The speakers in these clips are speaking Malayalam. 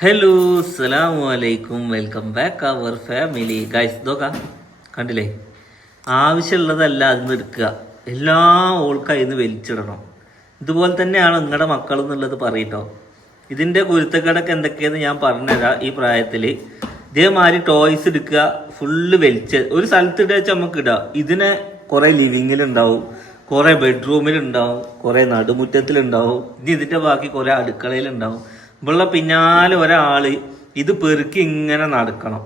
ഹലോ അസ്സലാമു അലൈക്കും welcome back our family guys ഇതൊക്കെ കണ്ടില്ലേ? ആവശ്യമുള്ളതല്ല അതിന്ന് എടുക്കുക. എല്ലാ ഓൾക്കും അതിന് വലിച്ചിടണം. ഇതുപോലെ തന്നെയാണ് നിങ്ങളുടെ മക്കൾ എന്നുള്ളത് പറയട്ടോ. ഇതിന്റെ കുരുത്തക്കടക്ക് എന്തൊക്കെയെന്ന് ഞാൻ പറഞ്ഞുതരാം ഈ പ്രായത്തിൽ ഇതേമാതിരി ടോയ്സ് എടുക്കുക ഫുള്ള് വലിച്ച്. ഒരു സ്ഥലത്തിട്ട് വെച്ചാൽ നമുക്ക് ഇടാം. ഇതിനെ കുറേ ലിവിങ്ങിലുണ്ടാവും കുറേ ബെഡ്റൂമിലുണ്ടാവും കുറേ നടുമുറ്റത്തിലുണ്ടാവും ഇനി ഇതിന്റെ ബാക്കി കുറേ അടുക്കളയിലുണ്ടാവും ഇവളുടെ പിന്നാലെ ഒരാൾ ഇത് പെറുക്കി ഇങ്ങനെ നടക്കണം.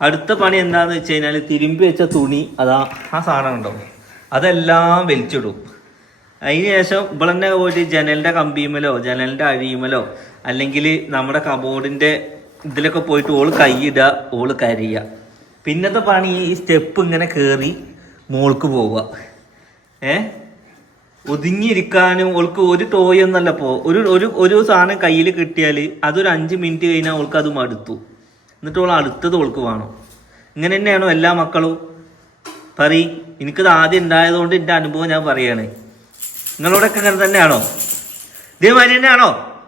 അടുത്ത പണി എന്താന്ന് വെച്ച് കഴിഞ്ഞാൽ തിരുമ്പി വെച്ച തുണി അതാ ആ സാധനം ഉണ്ടാവും അതെല്ലാം വലിച്ചിടും. അതിന് ശേഷം ഇവളെന്നെ പോയിട്ട് ജനലിന്റെ കമ്പിയുമലോ ജനലിന്റെ അഴിയുമലോ അല്ലെങ്കിൽ നമ്മുടെ കബോർഡിന്റെ ഇതിലൊക്കെ പോയിട്ട് ഓൾ കൈയിടുക ഓൾ കരിയ പിന്നത്തെ പണി ഈ സ്റ്റെപ്പ് ഇങ്ങനെ കയറി മോൾക്ക് പോവുക. ഏ? ഒതുങ്ങിയിരിക്കാനും ഓൾക്ക് ഒരു ടോയ് എന്നല്ല പോ ഒരു ഒരു ഒരു സാധനം കയ്യിൽ കിട്ടിയാൽ അതൊരു അഞ്ച് മിനിറ്റ് കഴിഞ്ഞാൽ ഓൾക്ക് അത് മടുത്തു. എന്നിട്ട് ഓൾ അടുത്തത് ഓൾക്ക് വേണം. ഇങ്ങനെ തന്നെയാണോ എല്ലാ മക്കളും? പറയ് എനിക്കത് ആദ്യം ഉണ്ടായതുകൊണ്ട് എന്റെ അനുഭവം ഞാൻ പറയാണ്. നിങ്ങളോടൊക്കെ ഇങ്ങനെ തന്നെയാണോ? ഇതേമാതിരി തന്നെയാണോ?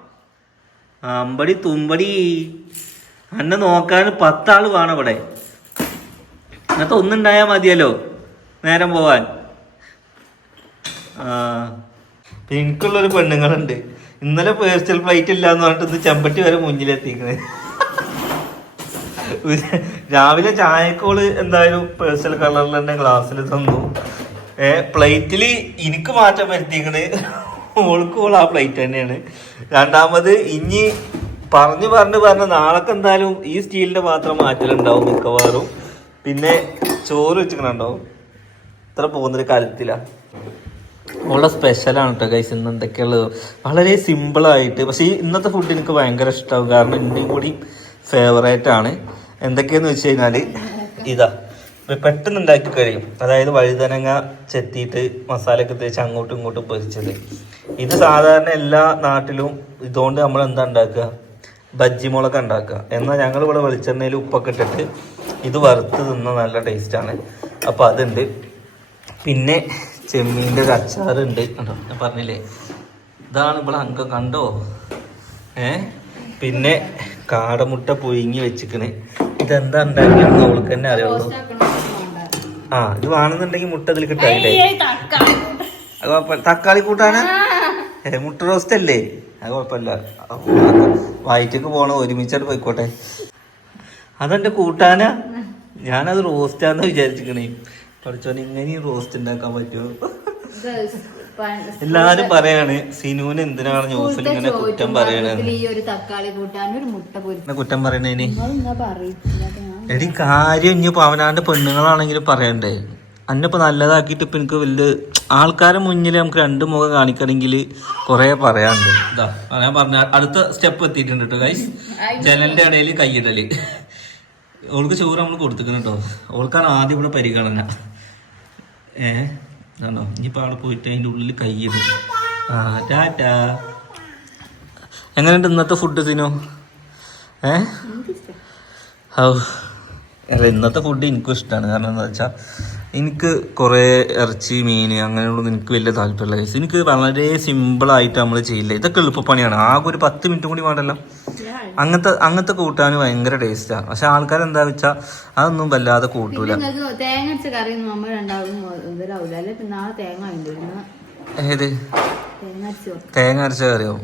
അമ്പടി തുമ്പടി. അന്നെ നോക്കാൻ പത്താൾ വേണം ഇവിടെ. അങ്ങനത്തെ ഒന്നുണ്ടായാൽ മതിയല്ലോ നേരം പോവാൻ. എനിക്കുള്ളൊരു പെണ്ണുങ്ങളുണ്ട്. ഇന്നലെ പേഴ്സണൽ ഫ്ലൈറ്റ് ഇല്ല എന്ന് പറഞ്ഞിട്ട് ഇന്ന് ചെമ്പട്ടി വരെ മുന്നിലെത്തിക്കുന്നത് രാവിലെ ചായക്കോൾ എന്തായാലും പേഴ്സണൽ കളറിൽ തന്നെ ഗ്ലാസ്സിൽ തന്നു. ഏ പ്ലേറ്റിൽ എനിക്ക് മാറ്റം വരുത്തിക്കണ്. ഓൾക്ക് ഓൾ ആ പ്ലേറ്റ് തന്നെയാണ്. രണ്ടാമത് ഇനി പറഞ്ഞു പറഞ്ഞു പറഞ്ഞ് നാളൊക്കെ എന്തായാലും ഈ സ്റ്റീലിന്റെ പാത്രം മാറ്റലുണ്ടാവും മിക്കവാറും. പിന്നെ ചോറ് വെച്ചിട്ടുണ്ടാവും ഇത്ര പോകുന്നൊരു കാലത്തിലാണ് ഉള്ള സ്പെഷ്യലാണ് കേട്ടോ ഗൈസ് ഇന്ന് എന്തൊക്കെയുള്ളത്? വളരെ സിമ്പിളായിട്ട് പക്ഷേ ഈ ഇന്നത്തെ ഫുഡ് എനിക്ക് ഭയങ്കര ഇഷ്ടമാവും കാരണം എന്റെയും കൂടി ഫേവറേറ്റ് ആണ്. എന്തൊക്കെയെന്ന് വെച്ച് കഴിഞ്ഞാൽ ഇതാ പെട്ടെന്ന് ഉണ്ടാക്കി കഴിയും. അതായത് വഴുതനങ്ങ ചെത്തിയിട്ട് മസാലയൊക്കെ തേച്ച് അങ്ങോട്ടും ഇങ്ങോട്ടും പൊരിച്ചത്. ഇത് സാധാരണ എല്ലാ നാട്ടിലും ഇതുകൊണ്ട് നമ്മൾ എന്താ ഉണ്ടാക്കുക? ബജ്ജി മുളക് ഉണ്ടാക്കുക. എന്നാൽ ഞങ്ങൾ ഇവിടെ വെളിച്ചെണ്ണയിൽ ഉപ്പൊക്കെ ഇട്ടിട്ട് ഇത് വറുത്ത് തിന്ന നല്ല ടേസ്റ്റാണ് അപ്പോൾ അതുണ്ട്. പിന്നെ ചെമ്മീന്റെ ഒരു അച്ചാറുണ്ട്. കണ്ടോ? ഞാൻ പറഞ്ഞില്ലേ? ഇതാണ് ഇവിടെ അംഗം കണ്ടോ? ഏ? പിന്നെ കാടമുട്ട പുഴുങ്ങി വെച്ചിക്കണ്. ഇതെന്താ ഉണ്ടാക്കിയെന്ന് അവൾക്ക് തന്നെ അറിയുള്ളൂ. ആ ഇത് വേണമെന്നുണ്ടെങ്കിൽ മുട്ട അതിൽ കിട്ടാനില്ലേ തക്കാളി കൂട്ടാനാ? ഏ, മുട്ട റോസ്റ്റ് അല്ലേ? അത് കുഴപ്പമില്ല. വയറ്റക്ക് പോണ ഒരുമിച്ചായിട്ട് പോയിക്കോട്ടെ. അതെന്റെ കൂട്ടാനാ? ഞാനത് റോസ്റ്റാന്ന് വിചാരിച്ചിക്കണേ. പഠിച്ചോനെ ഇങ്ങനെ റോസ്റ്റ് ഉണ്ടാക്കാൻ പറ്റുമോ എല്ലാരും പറയാണ് സിനുവിന് എന്തിനാണ് ജോസിൽ ഇങ്ങനെ കുറ്റം പറയണത്? ഈ ഒരു തക്കാളി കൂട്ടാൻ ഒരു മുട്ട പൊരി കുറ്റം പറയണേന്? എടി കാര്യം ഇനി പവനാണ്ട് പെണ്ണുങ്ങളാണെങ്കിലും പറയണ്ടേ? അന്നിപ്പോ നല്ലതാക്കിയിട്ട് ഇപ്പൊ എനിക്ക് വലിയ ആൾക്കാരെ മുന്നിൽ നമുക്ക് രണ്ട് മുഖം കാണിക്കണമെങ്കിൽ കുറെ പറയാനുണ്ട്. ഇതാ ഞാൻ പറഞ്ഞ. അടുത്ത സ്റ്റെപ്പ് എത്തിയിട്ടുണ്ട് കേട്ടോ ഗൈസ് ജനലിന്റെ ഇടയിൽ കൈയിടൽ. ഓൾക്ക് ചോറ് നമ്മൾ കൊടുത്തിക്കണം കേട്ടോ ഓൾക്കാണ് ആദ്യം ഇവിടെ പരിഗണന. ഏ? ഇതാണോ ഇനിയിപ്പോ അവിടെ പോയിട്ട് അതിന്റെ ഉള്ളിൽ കൈയിടും ആ ടാറ്റാ. എങ്ങനെയുണ്ട് ഇന്നത്തെ ഫുഡ് സിനോ? ഏ. അല്ല ഇന്നത്തെ ഫുഡ് എനിക്കും ഇഷ്ടമാണ് കാരണം എന്താ വെച്ചാൽ എനിക്ക് കുറേ ഇറച്ചി മീൻ അങ്ങനെയുള്ള എനിക്ക് വലിയ താല്പര്യമില്ല. എനിക്ക് വളരെ സിമ്പിളായിട്ട് നമ്മൾ ചെയ്യില്ല. ഇതൊക്കെ എളുപ്പപ്പണിയാണ്. ആകെ ഒരു പത്ത് മിനിറ്റ് കൂടി വേണ്ടല്ലോ. അങ്ങനത്തെ അങ്ങനത്തെ കൂട്ടാൻ ഭയങ്കര ആണ് പക്ഷെ ആൾക്കാർ എന്താ വെച്ചാ അതൊന്നും വല്ലാതെ കൂട്ടൂല. തേങ്ങ കറി നമ്മൾ പിന്നെ നാളെ തേങ്ങ ഏത്? തേങ്ങ അരച്ച് കറിയോ?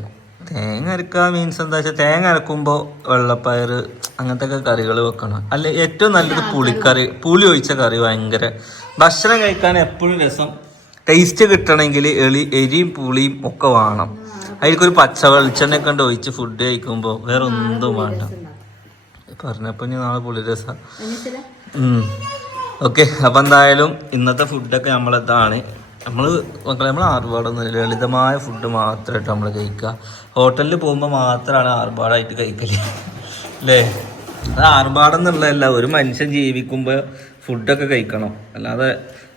തേങ്ങ അരക്കുക മീൻസ് എന്താ വെച്ചാൽ തേങ്ങ അരക്കുമ്പോ വെള്ളപ്പയർ അങ്ങനത്തെ കറികൾ വെക്കണം. അല്ല ഏറ്റവും നല്ലത് പുളിക്കറി പുളി ഒഴിച്ച കറി ഭയങ്കര. ഭക്ഷണം കഴിക്കാൻ എപ്പോഴും രസം. ടേസ്റ്റ് കിട്ടണമെങ്കിൽ എളി എരിയും പുളിയും ഒക്കെ വേണം. അതിലേക്കൊരു പച്ച വെളിച്ചെണ്ണ ഒക്കെ ഉണ്ട് ഒഴിച്ച് ഫുഡ് കഴിക്കുമ്പോൾ വേറെ ഒന്നും വേണ്ട. പറഞ്ഞപ്പോൾ ഇനി നാളെ പുളി രസം? ഓക്കെ അപ്പം എന്തായാലും ഇന്നത്തെ ഫുഡൊക്കെ നമ്മളെന്താണ് നമ്മൾ മക്കളെ നമ്മൾ ആർഭാടൊന്നുമില്ല. ലളിതമായ ഫുഡ് മാത്രമായിട്ട് നമ്മൾ കഴിക്കുക. ഹോട്ടലിൽ പോകുമ്പോൾ മാത്രമാണ് ആർഭാടായിട്ട് കഴിക്കൽ. അല്ലേ അത് ആർഭാടം എന്നുള്ളതല്ല ഒരു മനുഷ്യൻ ജീവിക്കുമ്പോൾ ഫുഡൊക്കെ കഴിക്കണം. അല്ലാതെ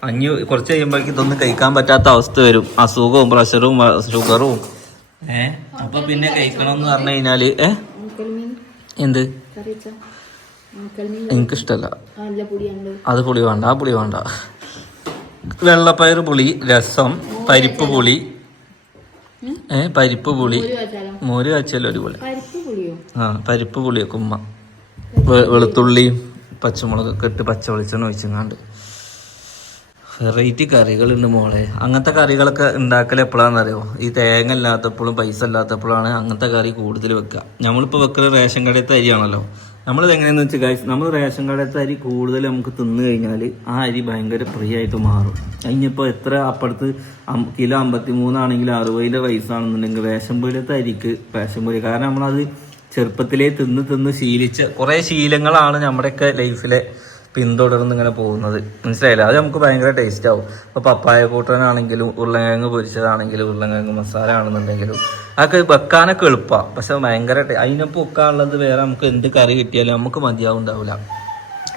അഞ്ഞു കുറച്ച് കഴിയുമ്പോഴേക്കും ഇതൊന്നും കഴിക്കാൻ പറ്റാത്ത അവസ്ഥ വരും. അസുഖവും പ്രഷറും ഷുഗറും ഏ? അപ്പൊ പിന്നെ കഴിക്കണം എന്ന് പറഞ്ഞു കഴിഞ്ഞാൽ ഏ? എന്ത്? മീൻ എനിക്കിഷ്ടല്ല. അത് പുളി വേണ്ട ആ പുളി വേണ്ട. വെള്ളപ്പയർ പുളി രസം പരിപ്പ് പുളി. ഏ പരിപ്പ് പുളി. മോര് കാച്ചാലും? അടിപൊളി പുളിയോ? ആ പരിപ്പ് പുളിയൊക്കെ ഉമ്മ. വെളുത്തുള്ളി വെളുത്തുള്ളിയും പച്ചമുളകൊക്കെ ഇട്ട് പച്ച വെളിച്ചെണ്ണ ഒഴിച്ചങ്ങാണ്ട്. വെറൈറ്റി കറികളുണ്ട് മോളെ. അങ്ങനത്തെ കറികളൊക്കെ ഉണ്ടാക്കൽ എപ്പോഴാണെന്നറിയോ? ഈ തേങ്ങ ഇല്ലാത്തപ്പോഴും പൈസ ഇല്ലാത്തപ്പോഴാണ് അങ്ങനത്തെ കറി കൂടുതൽ വെക്കുക. നമ്മളിപ്പോൾ വെക്കൽ റേഷൻ കടയത്തെ അരിയാണല്ലോ നമ്മളിത് എങ്ങനെയാണെന്ന് വെച്ചാൽ കാഴ്ച നമ്മൾ റേഷൻ കടയത്തെ അരി കൂടുതൽ നമുക്ക് തിന്നു കഴിഞ്ഞാൽ ആ അരി ഭയങ്കര ഫ്രീ ആയിട്ട് മാറും. അതിനിപ്പോൾ എത്ര അപ്പുറത്ത് കിലോ അമ്പത്തി മൂന്നാണെങ്കിൽ അറുപതിലെ റൈസ് ആണെന്നുണ്ടെങ്കിൽ റേഷൻ പീടിയത്തെ അരിക്ക് റേഷൻ പൊരി കാരണം നമ്മളത് ചെറുപ്പത്തിലേ തിന്ന് തിന്ന് ശീലിച്ച കുറേ ശീലങ്ങളാണ് നമ്മുടെയൊക്കെ ലൈഫിലെ പിന്തുടർന്ന് ഇങ്ങനെ പോകുന്നത്. മനസ്സിലായില്ല? അത് നമുക്ക് ഭയങ്കര ടേസ്റ്റ് ആവും. ഇപ്പോൾ പപ്പായ കൂട്ടനാണെങ്കിലും ഉരുളങ്കിഴങ്ങ് പൊരിച്ചതാണെങ്കിലും ഉരുളങ്കിഴങ്ങ് മസാല ആണെന്നുണ്ടെങ്കിലും അതൊക്കെ വെക്കാനൊക്കെ എളുപ്പമാണ് പക്ഷെ ഭയങ്കര അതിനൊപ്പം വെക്കാനുള്ളത് വേറെ നമുക്ക് എന്ത് കറി കിട്ടിയാലും നമുക്ക് മതിയാവുണ്ടാവില്ല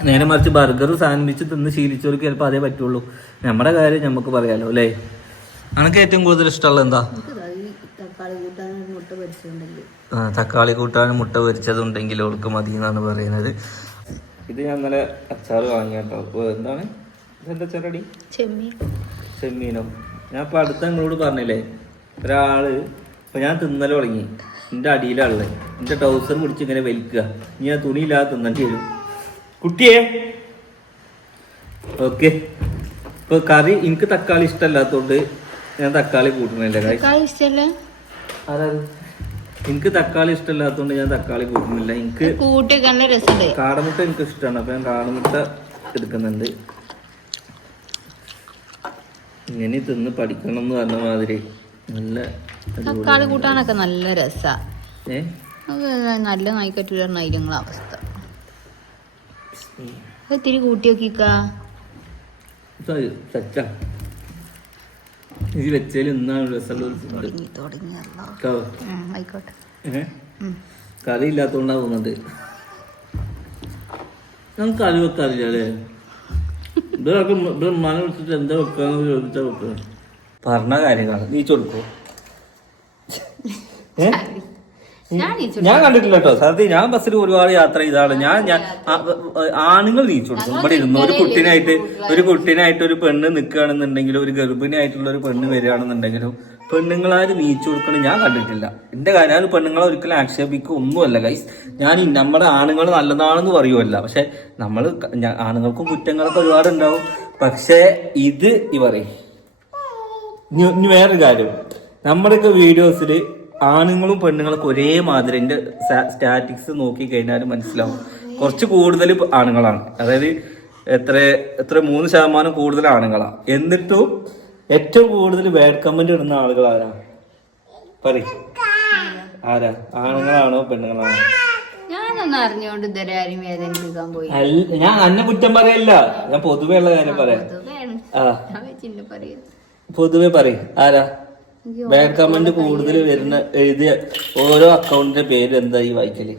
നേരെ മറിച്ച് ബർഗർ സാൻഡ്വിച്ച് തിന്ന് ശീലിച്ചവർക്ക് ചിലപ്പോൾ അതേ പറ്റുള്ളൂ. നമ്മുടെ കാര്യം നമുക്ക് പറയാലോ അല്ലേ? അനക്ക് ഏറ്റവും കൂടുതൽ ഇഷ്ടമുള്ള എന്താ? തക്കാളി കൂട്ടാനും മുട്ട പൊരിച്ചതുണ്ടെങ്കിൽ. അവൾക്ക് മതി എന്നാണ് പറയുന്നത്. ഇത് ഞാൻ ഇന്നലെ അച്ചാർ വാങ്ങിയ കേട്ടോ എന്താണ്? ഇതെന്താ ചെറടി ചെമ്മീൻ. ചെമ്മീനോ? ഞാൻ ഇപ്പൊ അടുത്ത നിങ്ങളോട് പറഞ്ഞില്ലേ ഒരാൾ ഇപ്പൊ ഞാൻ തിന്നൽ തുടങ്ങി. എന്റെ അടിയിലാണല്ലേ എന്റെ ട്രൗസർ പിടിച്ച് ഇങ്ങനെ വലിക്കുക. ഇനി ഞാൻ തുണിയില്ലാതെ തിന്നേണ്ടി വരും. കുട്ടിയെ. ഓക്കെ. ഇപ്പൊ കറി എനിക്ക് തക്കാളി ഇഷ്ടമല്ലാത്തോണ്ട് ഞാൻ തക്കാളി കൂട്ടുന്നില്ല guys. എനിക്ക് തക്കാളി ഇഷ്ടമില്ലാത്തതുകൊണ്ട് ഞാൻ തക്കാളി കൂട്ടുന്നില്ല. എനിക്ക് രസമുണ്ട്. കാടമുട്ട എനിക്ക് ഇഷ്ടമാണ്. അപ്പൊ ഞാൻ കാടമുട്ട എടുക്കുന്നുണ്ട്. ഇങ്ങനെ തിന്ന് പഠിക്കണം എന്ന് പറഞ്ഞ മാതിരി. നല്ല തക്കാളി കൂട്ടാനൊക്കെ നല്ല രസാ. നല്ല നായിക്കറ്റൂല നൈര്യങ്ങളെ അവസ്ഥ. ഇത്തിരി കൂട്ടി നോക്കിക്കാ സച്ച ഇത് വെച്ചാൽ ഇന്നാണ് രസമുള്ള. കറി ഇല്ലാത്തോണ്ടാ തോന്നുന്നത്. നമുക്ക് കറി വെക്കാറില്ല അല്ലേ? ഇവിടെ മന വിളിച്ചിട്ട് എന്താ വെക്കാന്ന് ചോദിച്ചാ വെക്കുക പറഞ്ഞ കാര്യങ്ങളാണ്. നീ കൊടുക്കോ ഏ ഞാൻ കണ്ടിട്ടില്ല കേട്ടോ. സത്യം ഞാൻ ബസ്സിൽ ഒരുപാട് യാത്ര ചെയ്താണ്. ഞാൻ ഞാൻ ആണുങ്ങൾ നീച്ചു കൊടുക്കും ഇവിടെ ഇരുന്നു ഒരു കുട്ടിനായിട്ട് ഒരു കുട്ടിനായിട്ട് ഒരു പെണ്ണ് നിൽക്കുകയാണെന്നുണ്ടെങ്കിലും ഒരു ഗർഭിണിയായിട്ടുള്ള ഒരു പെണ്ണ് വരികയാണെന്നുണ്ടെങ്കിലും പെണ്ണുങ്ങളാര് നീച്ചു കൊടുക്കണം ഞാൻ കണ്ടിട്ടില്ല. എന്റെ കാര്യം അത് പെണ്ണുങ്ങളെ ഒരിക്കലും ആക്ഷേപിക്കുക ഒന്നുമല്ല ഗൈസ് ഞാൻ നമ്മുടെ ആണുങ്ങൾ നല്ലതാണെന്ന് പറയുമല്ല പക്ഷെ നമ്മൾ ആണുങ്ങൾക്കും കുറ്റങ്ങളൊക്കെ ഒരുപാട് ഉണ്ടാവും പക്ഷേ ഇത് ഈ പറയും ഇനി ഇനി വേറൊരു കാര്യം. നമ്മുടെയൊക്കെ വീഡിയോസിൽ ആണുങ്ങളും പെണ്ണുങ്ങളൊക്കെ ഒരേ മാതിരി എന്റെ സ്റ്റാറ്റിക്സ് നോക്കി കഴിഞ്ഞാൽ മനസ്സിലാവും. കുറച്ച് കൂടുതൽ ആണുങ്ങളാണ്. അതായത് എത്ര എത്ര മൂന്ന് ശതമാനം കൂടുതൽ ആണുങ്ങളാണ് എന്നിട്ടും ഏറ്റവും കൂടുതൽ ബാഡ് കമന്റ് ഇടുന്ന ആളുകൾ ആരാ? പറ ആരാ? ആണുങ്ങളാണോ പെണ്ണുങ്ങളാണോ? ഞാനൊന്നും അറിഞ്ഞുകൊണ്ട് ഇതുവരെ ആരും വേദനിപ്പിക്കാൻ പോയി ഞാൻ അന്നെ കുറ്റം പറയല്ല ഞാൻ പൊതുവെ ഉള്ള കാര്യം പറയും. പൊതുവെ പറയും. ആരാ? ബാഡ് കമന്റ് കൂടുതൽ വരുന്ന എഴുതിയ ഓരോ അക്കൗണ്ടിന്റെ പേര് എന്താ ഈ വായിക്കൽ?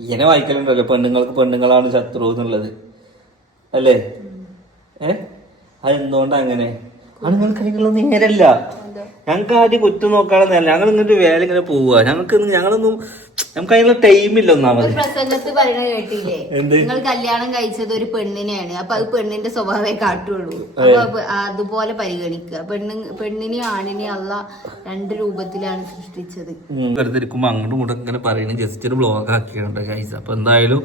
ഇങ്ങനെ വായിക്കലുണ്ടല്ലോ. പെണ്ണുങ്ങൾക്ക് പെണ്ണുങ്ങളാണ് ശത്രു എന്നുള്ളത്. അല്ലേ? ഏ? അതെന്തുകൊണ്ടാ അങ്ങനെ? ആണുങ്ങൾക്ക് അതിനുള്ള നേരല്ല ഞങ്ങൾക്ക് ആദ്യം കുറ്റം നോക്കാണെന്നല്ല ഞങ്ങൾ ഇങ്ങോട്ട് വേല ഇങ്ങനെ പോവുക ഞങ്ങൾക്ക് ഞങ്ങളൊന്നും നമുക്ക് അതിനുള്ള ടൈമില്ല ഒന്നാമത്. പ്രസംഗത്ത് പറയണ കേട്ടില്ലേ? നിങ്ങൾ കല്യാണം കഴിച്ചത് ഒരു പെണ്ണിനെയാണ്. അപ്പൊ അത് പെണ്ണിന്റെ സ്വഭാവമേ കാട്ടുള്ളൂ. അപ്പൊ അതുപോലെ പരിഗണിക്കുക. പെണ്ണ് പെണ്ണിനെ ആണിനെ അല്ല രണ്ട് രൂപത്തിലാണ് സൃഷ്ടിച്ചത്. വെറുതെ അങ്ങോട്ടും ഇങ്ങോട്ടും ഇങ്ങനെ പറയുന്നത് ജസ്റ്റ് ഒരു ബ്ലോഗ് ആക്കിയുണ്ട് ഗൈസ് അപ്പൊ എന്തായാലും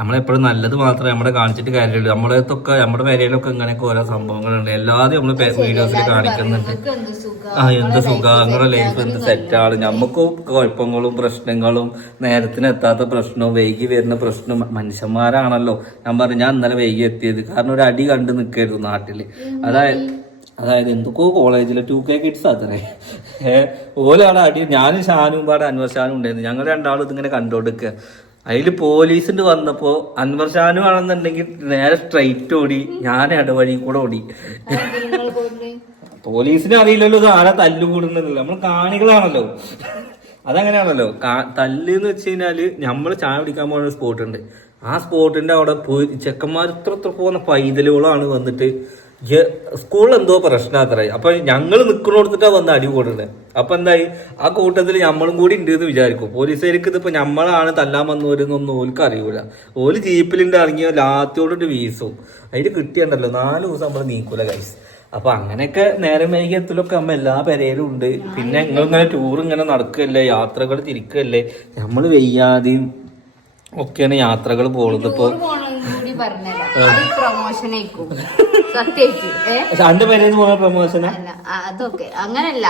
നമ്മളെപ്പോഴും നല്ലത് മാത്രമേ നമ്മളെ കാണിച്ചിട്ട് കാര്യമുള്ളൂ. നമ്മളെത്തൊക്കെ നമ്മുടെ വരയിലൊക്കെ ഇങ്ങനെയൊക്കെ ഓരോ സംഭവങ്ങളുണ്ട്. എല്ലാതും നമ്മൾ വീഡിയോസിൽ കാണിക്കുന്നുണ്ട്. ആ എന്ത് സുഖം? നിങ്ങളുടെ ലൈഫ് എന്ത് സെറ്റാണ് നമുക്കും കുഴപ്പങ്ങളും പ്രശ്നങ്ങളും നേരത്തിന് എത്താത്ത പ്രശ്നവും വൈകി വരുന്ന പ്രശ്നം മനുഷ്യന്മാരാണല്ലോ. ഞാൻ പറഞ്ഞു ഞാൻ ഇന്നലെ വൈകി എത്തിയത്. കാരണം ഒരു അടി കണ്ട് നിൽക്കായിരുന്നു നാട്ടിൽ. അതായത് അതായത് എന്തൊക്കെയോ കോളേജിലെ ടു കെ കിഡ്സ് അത്രേ. ഏഹ് ഓലാണ് അടി. ഞാനും ഷാനും പാടെ അൻവർ ഷാനും ഉണ്ടായിരുന്നു. ഞങ്ങൾ രണ്ടാളും ഇതിങ്ങനെ കണ്ടോണ്ടിരിക്കുക അതിൽ പോലീസിന്റെ വന്നപ്പോൾ അൻവർ ഷാനു ആണെന്നുണ്ടെങ്കിൽ നേരെ സ്ട്രൈറ്റ് ഓടി ഞാൻ ഇടവഴി കൂടെ ഓടി. പോലീസിന് അറിയില്ലല്ലോ ഇത് ആരാ തല്ലുകൂടുന്നത് നമ്മൾ കാണികളാണല്ലോ. അതങ്ങനെയാണല്ലോ. തല്ല് എന്ന് വെച്ച് കഴിഞ്ഞാൽ നമ്മൾ ചായ പിടിക്കാൻ പോകുന്ന സ്പോട്ടുണ്ട് ആ സ്പോട്ടിന്റെ അവിടെ പോയി ചെക്കന്മാർ ഇത്ര ഇത്ര പോകുന്ന പൈതലുകളാണ് വന്നിട്ട് സ്കൂളിൽ എന്തോ പ്രശ്നമാത്രേ അപ്പൊ ഞങ്ങൾ നിൽക്കണോടത്തിട്ടാ വന്ന് അടി കൂടണേ. അപ്പൊ എന്തായി? ആ കൂട്ടത്തിൽ നമ്മളും കൂടി ഉണ്ട് എന്ന് വിചാരിക്കും. പോലീസുകാർക്ക് ഇതിപ്പോ നമ്മളാണ് തല്ലാൻ വന്നവരെന്നൊന്നും ഓൽക്ക് അറിയൂല. ഓൽ ജീപ്പിലിണ്ട് ഇറങ്ങിയ ലാത്തിയോടിട്ട് വീസും. അതിൽ കിട്ടിയണ്ടല്ലോ. നാല് ദിവസം നമ്മൾ നീക്കൂല കൈസ് അപ്പൊ അങ്ങനെയൊക്കെ നേരം വൈകി എത്തലൊക്കെ അമ്മ എല്ലാ പെരയിലും ഉണ്ട്. പിന്നെ ഞങ്ങൾ ഇങ്ങനെ ടൂർ ഇങ്ങനെ നടക്കുകയല്ലേ യാത്രകൾ തിരിക്കുകയല്ലേ നമ്മൾ വെയ്യാതെയും ഒക്കെയാണ് യാത്രകൾ പോകുന്നത് ഇപ്പൊ ടൂർ പോണെന്നും കൂടി പറഞ്ഞുതരാം അത് പ്രൊമോഷൻ ആയിക്കും സത്യായിട്ട്. ഏ? എന്റെ പേരേന്ന് പോണ പ്രമോഷന അല്ല ആ, അതൊക്കെ. അങ്ങനല്ല.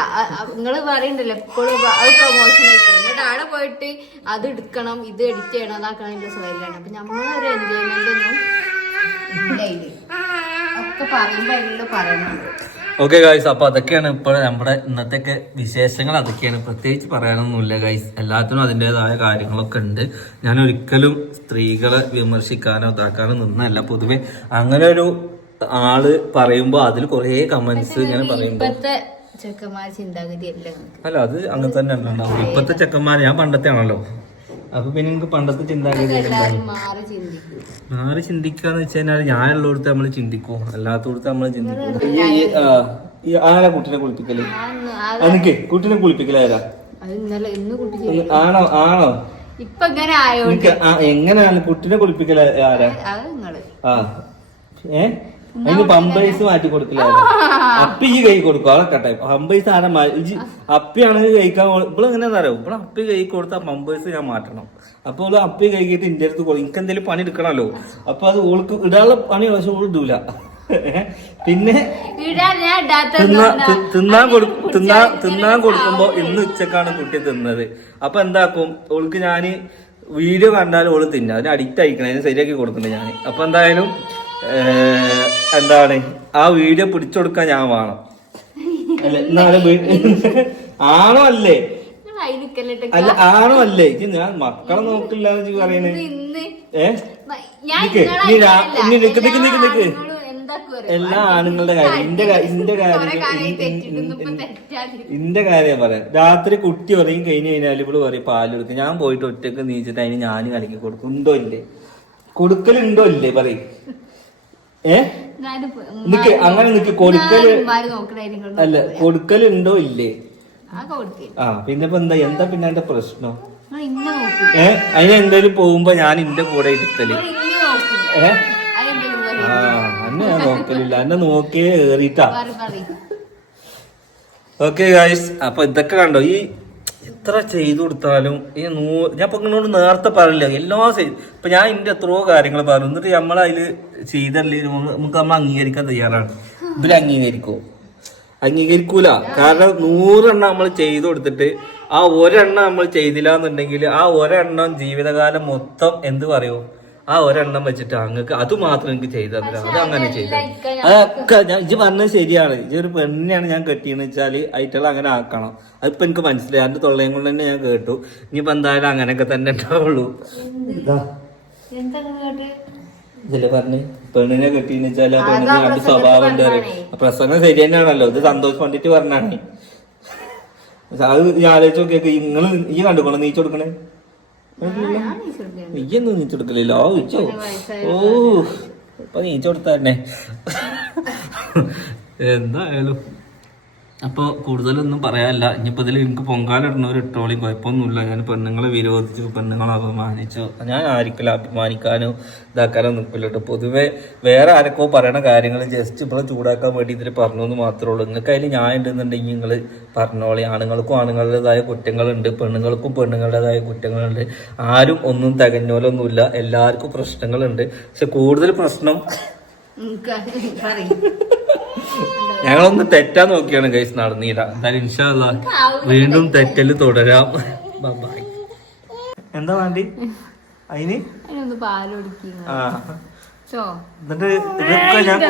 നിങ്ങൾ പറയണ്ടല്ലോ എപ്പോഴും അത് പ്രൊമോഷൻ ആയിരിക്കും. എന്നിട്ട് ആടെ പോയിട്ട് അത് എടുക്കണം ഇത് എഡിറ്റ് ചെയ്യണം അതാക്കണം എന്റെ സ്വയല്ലാണ് അപ്പൊ നമ്മളൊരു എൻജോയ്മെന്റ് ഒന്നും ഇല്ല ഇതിൽ. ഒക്കെ പറയുമ്പോ എല്ലാം പറയണുണ്ട് ഓക്കെ ഗൈസ് അപ്പൊ അതൊക്കെയാണ് ഇപ്പോൾ നമ്മുടെ ഇന്നത്തെ വിശേഷങ്ങൾ. അതൊക്കെയാണ് പ്രത്യേകിച്ച് പറയാനൊന്നുമില്ല ഗൈസ് എല്ലാത്തിനും അതിന്റെതായ കാര്യങ്ങളൊക്കെ ഉണ്ട്. ഞാൻ ഒരിക്കലും സ്ത്രീകളെ വിമർശിക്കാനോ ഇതാക്കാനോ നിന്നല്ല. പൊതുവെ അങ്ങനെ ഒരു ആൾ പറയുമ്പോ അതിൽ കുറേ കമന്റ്സ് ഇങ്ങനെ പറയുമ്പോൾ അല്ല. അത് അങ്ങനെ തന്നെ ഉണ്ടാവും ഇപ്പത്തെ ചെക്കന്മാർ ഞാൻ പണ്ടത്തെ ആണല്ലോ അപ്പൊ പിന്നെ എനിക്ക് പണ്ടത്തെ ചിന്താഗതി മാറി ചിന്തിക്കാന്ന് വെച്ച് കഴിഞ്ഞാൽ ഞാനുള്ളടത്ത് നമ്മൾ ചിന്തിക്കും. അല്ലാത്തടത്ത് നമ്മൾ ചിന്തിക്കും. ഈ ആരാ കുട്ടിനെ കുളിപ്പിക്കൽ? എനിക്ക് കുട്ടിനെ കുളിപ്പിക്കല ആരാ? അത് ഇന്നലെ ഇന്ന് കുട്ടി ആണോ ആണോ? ഇപ്പൊ ഇങ്ങനെ ആയോ എങ്ങനെയാണ് കുട്ടിനെ കുളിപ്പിക്കല ആരാ? ആ ഏ? അതിന് പമ്പേഴ്സ് മാറ്റി കൊടുക്കില്ല അപ്പി ഈ കൈ കൊടുക്കും. അതൊക്കെ പമ്പേഴ്സ് ആരാ മാ- ഇജ്ജ് അപ്പിയാണെങ്കിൽ കഴിക്കാൻ ഇപ്പോൾ എങ്ങനെയാണെന്ന് അറിയാം? ഇപ്പോൾ അപ്പി കൈ കൊടുത്താൽ പമ്പേഴ്സ് ഞാൻ മാറ്റണം. അപ്പോൾ അപ്പി കഴിക്കിട്ട് ഇന്റെ അടുത്ത് കൊടുക്കും. എനിക്ക് എന്തെങ്കിലും പണി എടുക്കണമല്ലോ. അപ്പൊ അത് ഓൾക്ക് ഇടാനുള്ള പണി പക്ഷെ ഓൾ ഇടൂല. പിന്നെ തിന്നാൻ കൊടുക്കും തിന്നാ തിന്നാൻ കൊടുക്കുമ്പോ ഇന്ന് ഉച്ചക്കാണ് കുട്ടി തിന്നത്. അപ്പൊ എന്താക്കും? ഓൾക്ക് ഞാൻ വീഡിയോ കണ്ടാലും ഓൾ തിന്നാ. അതിന് അഡിക്റ്റ് ആയിക്കണം. അതിന് ശരിയാക്കി കൊടുക്കുന്നുണ്ട് ഞാൻ അപ്പൊ എന്തായാലും എന്താണ്? ആ വീഡിയോ പിടിച്ചു കൊടുക്കാൻ ഞാൻ വേണം. അല്ല എന്നാലും ആണോ അല്ലേ? അല്ല ആണോ അല്ലേ? ഞാൻ മക്കളെ നോക്കില്ല പറയണേ. എല്ലാ ആണുങ്ങളും എല്ലാ ആണുങ്ങളുടെ കാര്യം. ഇന്റെ ഇന്റെ കാര്യം. ഇന്റെ കാര്യം പറയാം. രാത്രി കുട്ടി ഉറങ്ങി കഴിഞ്ഞു കഴിഞ്ഞാൽ ഇവിടെ പറയും പാൽ കൊടുക്കും ഞാൻ പോയിട്ട് ഒറ്റയ്ക്ക് നീച്ചിട്ട് അതിന് ഞാൻ കലക്കി കൊടുക്കും. ഉണ്ടോ ഇല്ലേ? കൊടുക്കലുണ്ടോ ഇല്ലേ? പറയും. ഏ? നിക്ക് അങ്ങനെ നിക്ക് കൊടുക്കൽ അല്ല കൊടുക്കൽ ഉണ്ടോ ഇല്ലേ? ആ പിന്നെ ഇപ്പൊ എന്താ എന്താ പിന്നെ എന്റെ പ്രശ്നം? ഏ അതിന് എന്തായാലും പോകുമ്പോ ഞാൻ എന്റെ കൂടെ ഇരുത്തൽ. ഏ? ആ അന്നെ ഞാൻ നോക്കലില്ല. എന്നെ നോക്കിയേ ഏറിട്ടാ പറയും ഓക്കെ ഗായ്സ് അപ്പൊ ഇതൊക്കെ കണ്ടോ? ഈ എത്ര ചെയ്തു കൊടുത്താലും ഈ നൂ ഞാൻ ഇപ്പൊ ഇങ്ങനോട് നേരത്തെ പറയില്ല. എല്ലാ ചെയ്- ഇപ്പൊ ഞാൻ ഇതിന്റെ എത്രയോ കാര്യങ്ങൾ പറഞ്ഞു. എന്നിട്ട് നമ്മൾ അതിൽ ചെയ്തല്ലേ നമുക്ക് നമ്മൾ അംഗീകരിക്കാൻ തയ്യാറാണ്. ഇതിൽ അംഗീകരിക്കോ? അംഗീകരിക്കൂല. കാരണം നൂറെണ്ണം നമ്മൾ ചെയ്തു കൊടുത്തിട്ട് ആ ഒരെണ്ണം നമ്മൾ ചെയ്തില്ല എന്നുണ്ടെങ്കിൽ ആ ഒരെണ്ണം ജീവിതകാലം മൊത്തം എന്ത് പറയൂ? ആ ഒരെണ്ണം വെച്ചിട്ട് അങ്ങക്ക് അത് മാത്രം എനിക്ക് ചെയ്തു തന്നില്ല അത് അങ്ങനെ ചെയ്തു അതൊക്കെ ഞാൻ ഇജ്ജ് പറഞ്ഞത് ശരിയാണ്. ഇജ്ജ് ഒരു പെണ്ണിനെയാണ് ഞാൻ കെട്ടിയെന്ന് വെച്ചാൽ അയറ്റുകൾ അങ്ങനെ ആക്കണം. അതിപ്പോ എനിക്ക് മനസ്സിലായി. അതിന്റെ തൊള്ളയും കൊണ്ട് തന്നെ ഞാൻ കേട്ടു. ഇനിയിപ്പോ എന്തായാലും അങ്ങനെയൊക്കെ തന്നെ ഉണ്ടാവുള്ളൂ. ഇതിൽ പറഞ്ഞു കേട്ട് ഇതല്ലേ പറഞ്ഞ്? പെണ്ണിനെ കെട്ടിയെന്ന് വെച്ചാൽ ആ പെണ്ണിന് അതാ രണ്ട് സ്വഭാവം ഉണ്ട് പ്രസംഗം ശരി തന്നെയാണല്ലോ ഇത് സന്തോഷ് പണ്ടിട്ട് പറഞ്ഞാണ്. അത് ഞാൻ ആലോചിച്ച് നോക്കിയൊക്കെ. നിങ്ങൾ ഈ കണ്ടുക്കണം നീച്ചു കൊടുക്കണേ. നീയൊന്നും നീച്ചു കൊടുക്കലില്ല ഓ ഉച്ചോ ഓ ഇപ്പൊ നീച്ചു കൊടുത്ത തന്നെ എന്തായാലും അപ്പോൾ കൂടുതലൊന്നും പറയാനില്ല. ഇനിയിപ്പോൾ ഇതിൽ എനിക്ക് പൊങ്കാലിടുന്നവർ ഇട്ടോളി കുഴപ്പമൊന്നുമില്ല. ഞാൻ പെണ്ണുങ്ങളെ വിരോധിച്ചു പെണ്ണുങ്ങളെ അപമാനിച്ചു ഞാൻ ആയിരിക്കില്ല അപമാനിക്കാനോ ഇതാക്കാനോ നിൽക്കില്ല പൊതുവെ വേറെ ആരൊക്കെ പറയണ കാര്യങ്ങൾ ജസ്റ്റ് ഇപ്പോൾ ചൂടാക്കാൻ വേണ്ടി ഇതിൽ പറഞ്ഞു എന്ന് മാത്രമേ ഉള്ളൂ. നിങ്ങൾക്ക് അതിൽ ഞാൻ ഉണ്ടെന്നുണ്ടെങ്കിൽ നിങ്ങൾ പറഞ്ഞോളി. ആണുങ്ങൾക്കും ആണുങ്ങളുടേതായ കുറ്റങ്ങളുണ്ട്. പെണ്ണുങ്ങൾക്കും പെണ്ണുങ്ങളുടേതായ കുറ്റങ്ങളുണ്ട്. ആരും ഒന്നും തികഞ്ഞോലൊന്നുമില്ല. എല്ലാവർക്കും പ്രശ്നങ്ങളുണ്ട്. പക്ഷെ കൂടുതൽ പ്രശ്നം ഞങ്ങളൊന്ന് തെറ്റാൻ നോക്കിയാണ് ഗൈസ് നടന്നില്ല എന്തായാലും ഇൻഷാല്ല വീണ്ടും തെറ്റൽ തുടരാം. ബൈ എന്താ വേണ്ടി അതിന് ചോ എന്നിട്ട് ഇതൊക്കെ ഞാൻ